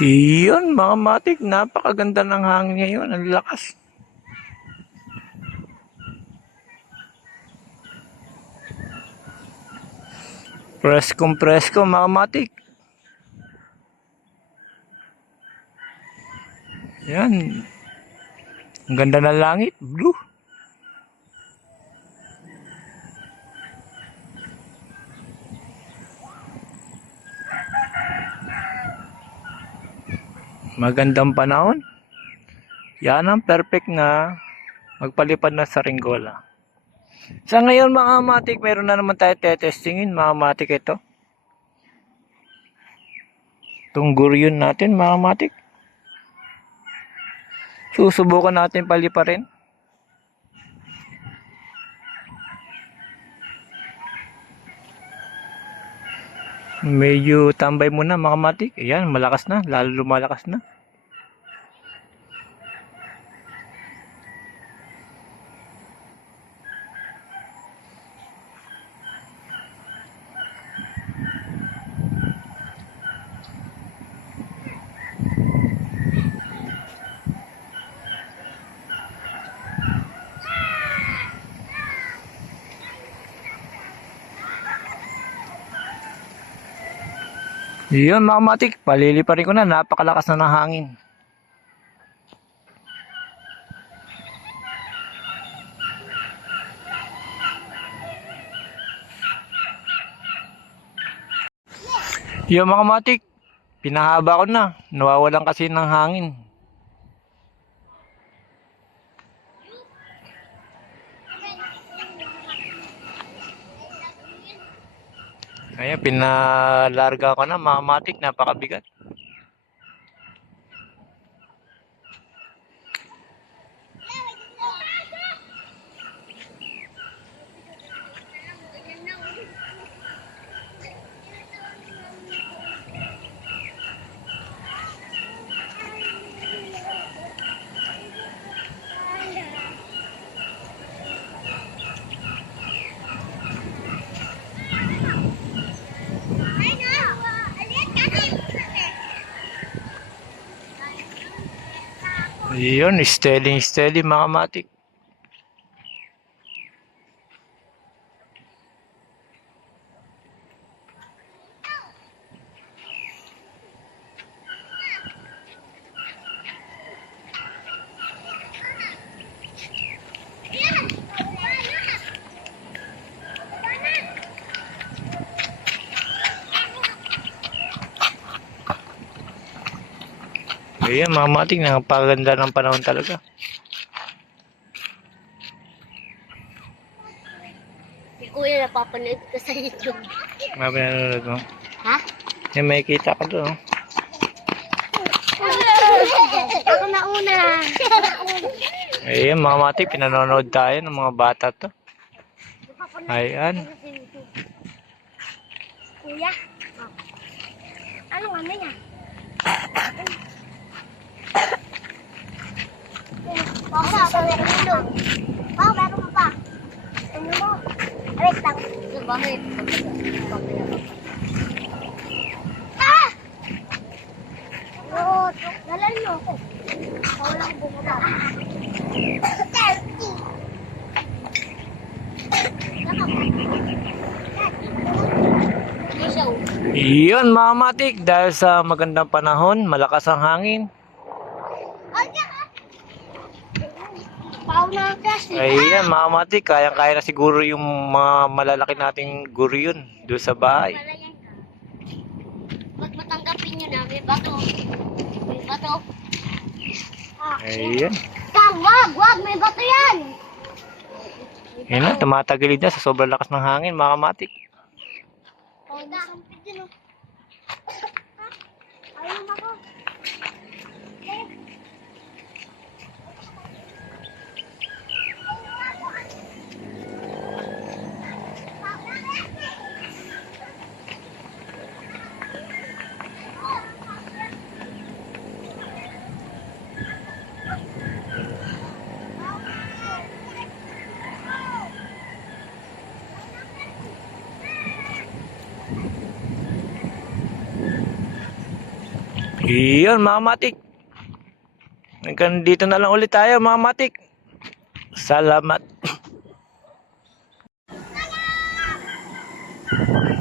Iyon mga matik, napakaganda ng hangin ngayon, ang lakas. Preskong presko mga matik. Yan. Ang ganda ng langit, blue. Magandang panahon. Yan ang perfect na magpalipad na sa Ringola. Sa ngayon mga matik, meron na naman tayo tetestingin mga matik ito. Itong guryon natin mga matik. Susubukan natin paliparin. Medyo tambay muna mga matik. Ayan, malakas na. Lalo lumalakas na. Yun mga matik, paliliparin ko na. Napakalakas na ng hangin. Yung mga matik, pinahaba ko na. Nawawalan kasi ng hangin. Ayan, pinalarga ko na mga matik, napakabigat. Yun, steady, steady mga matik. Ayan, mga matik, napakaganda ng panahon talaga. Si Kuya napapanood ko sa YouTube. Mga pinanonood mo. Ha? Yan, may kita ka doon. oh. Ako na una. Ayan, mga matik, pinanonood tayo ng mga bata to. Ayan. Kuya? Oh. Ano ano yan? Baka sa meron mo. Baka meron mo pa. Ano mo? Wait lang. Bakit? Ah! Oo, dalan mo ako. Ako lang bumaba. Thirsty. Iyon, mga matik, dahil sa magandang panahon, malakas ang hangin. Ayan, mga matik, kayang-kaya na siguro yung mga malalaki nating guryon doon sa bahay. Ba't matanggapin nyo na? May bato. May bato. Ah, Ayan. Tang, wag, wag, may bato yan. Ayan na, tumatagilid na sa sobrang lakas ng hangin, mga matik. Oh, nasampid din oh. Ayun ako. Iyon mga matik. Hanggang dito na lang ulit tayo mga matik. Salamat. Salamat.